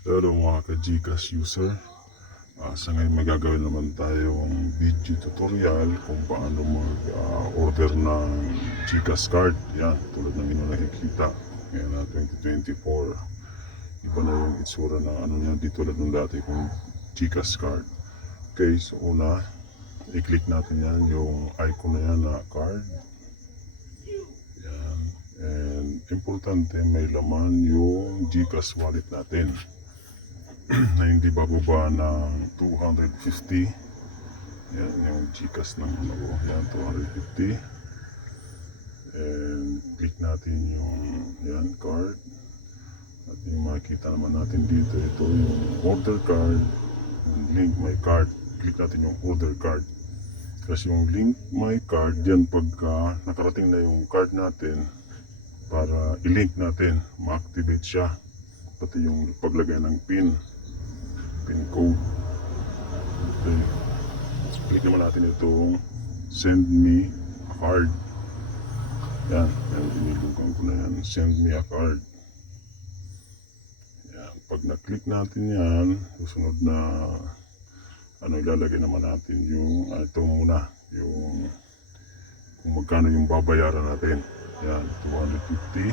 Hello mga ka-Gcash user. Ah, sa ngayon may gagawin naman tayong video tutorial kung paano mag-order ng Gcash card. Yan, tulad ng inyo nakikita. Ngayon na 2024. Iba na yung itsura ng ano niya, di tulad ng dati kung Gcash card. Okay, so una, i-click natin yan, yung icon na yan na card. Yan. And importante may laman yung Gcash wallet natin na hindi bababa ng 250 yan yung Gcash ng ano ko. Yan 250 and click natin yung yan card. At yung makikita naman natin dito ito yung order card. Yung link my card. Click natin yung order card. Kasi yung link my card yan pagka nakarating na yung card natin para i-link natin ma-activate siya. Pati yung paglagay ng pin pin code. Okay. Click naman natin itong send me a card. Yan. Yan dinilugan ko na yan. Send me a card. Yan. Pag na-click natin yan susunod na ano ilalagay naman natin yung ah, ito muna. Yung kung magkano yung babayaran natin. Yan 250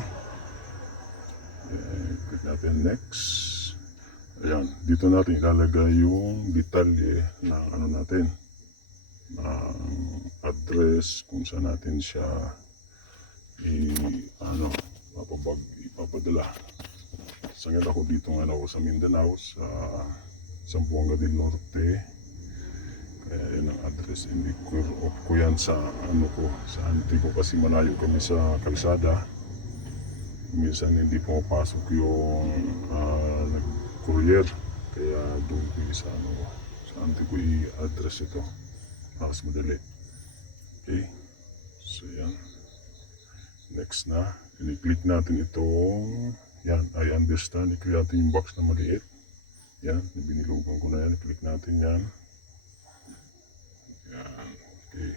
yan, click natin next Ayan, dito natin ilalagay yung detalye ng ano natin, ng address, kung saan natin siya i, ano, papabag, ipapadala. Sa ngayon ako dito nga ako sa Mindanao, sa Zamboanga del Norte. Kaya yan ang address, hindi ko off ko yan sa ano ko, sa auntie ko kasi malayo kami sa kalsada. Minsan hindi pumapasok yung ah, nag courier kaya doon ko sa ano sa auntie ko i-address ito. Mas madali. Okay? So yan. Next na. I-click natin itong yan. I understand. I-click natin yung box na maliit. Yan. Binilugan ko na yan. I-click natin yan. Yan. Okay.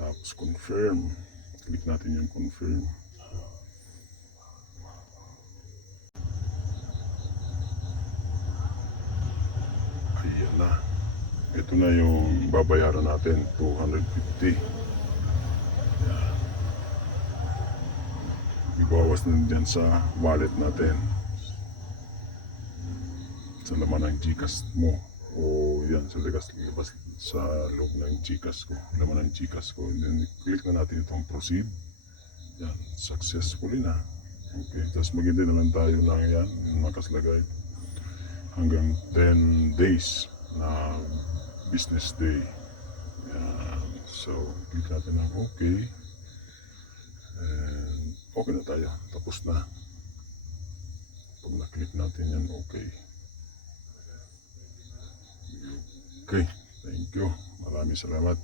Tapos confirm. Click natin yung confirm Ayan na. Ito na yung babayaran natin, 250. Ayan. Ibawas na dyan sa wallet natin. Sa laman ng Gcash mo. O yan, sa labas, labas sa loob ng Gcash ko. Laman ng Gcash ko. And then, click na natin itong proceed. Yan, successfully na. Okay, tapos maghintay na lang tayo ng yan, yung hanggang 10 days na business day. Yan. So, click natin ng okay. And okay na tayo. Tapos na. Pag na-click natin yan, okay. Okay. Thank you. Maraming salamat.